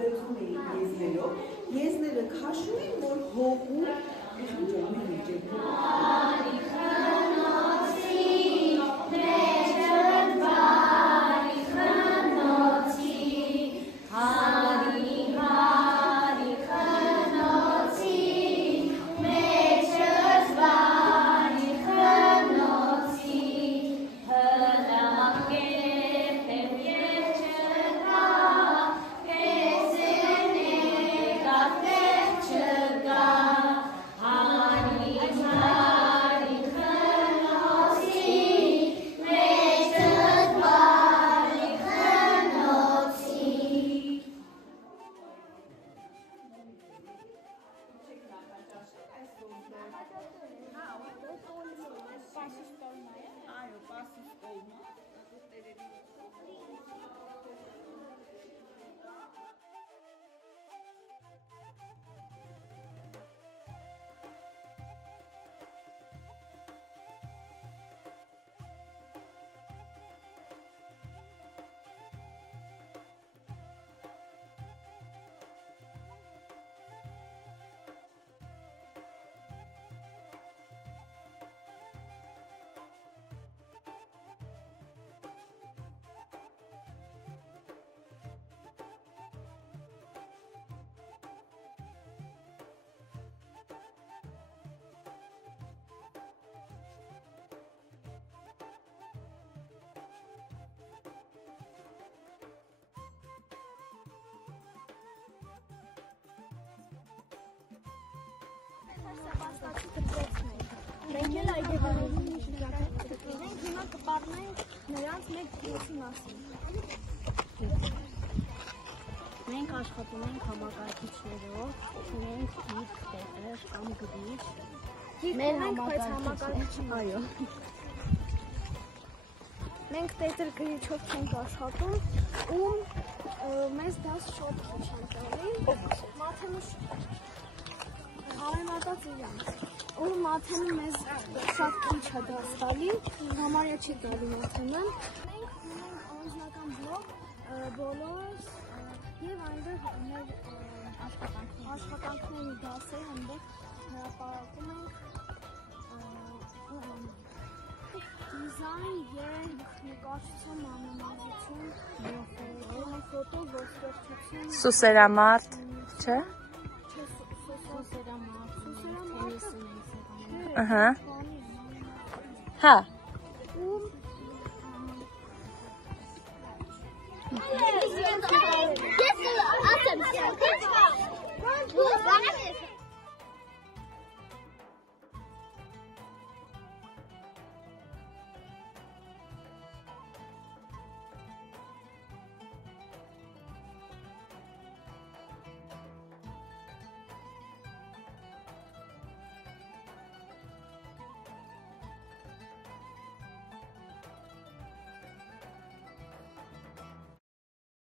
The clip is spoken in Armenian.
լծում էին եզներով, եզները քաշում էին, որ հողու Մենք էլ այդևանալու մենք հիմա կպարնենք նրանց մեկ գործի մասին։ Մենք աշխատում ենք համակարգիչներով, ունենք գիծ, տետր կամ գրիչ։ Մեր համակարգիչը, այո։ Մենք տետր գրիչով չենք աշխատում, ու մեզ դաս շատ քիչ են տալի։ Մաթեմը Արենատած իրանց, ու մաթեմը մեզ շատ քիչ է դաս տալի, համարյա չի տալի մաթեմը։ Մենք ունենք անձնական բլոգ, բոլոր և այնտեղ մեր աշխատանքների դասեր այնտեղ հրապարակում ենք դիզայն և նկարչություն, մանրամասնություն, ֆոտո, ողջերթություն, Սուսերամարտ, չէ՞։ Ահա։ Հա։ Yes,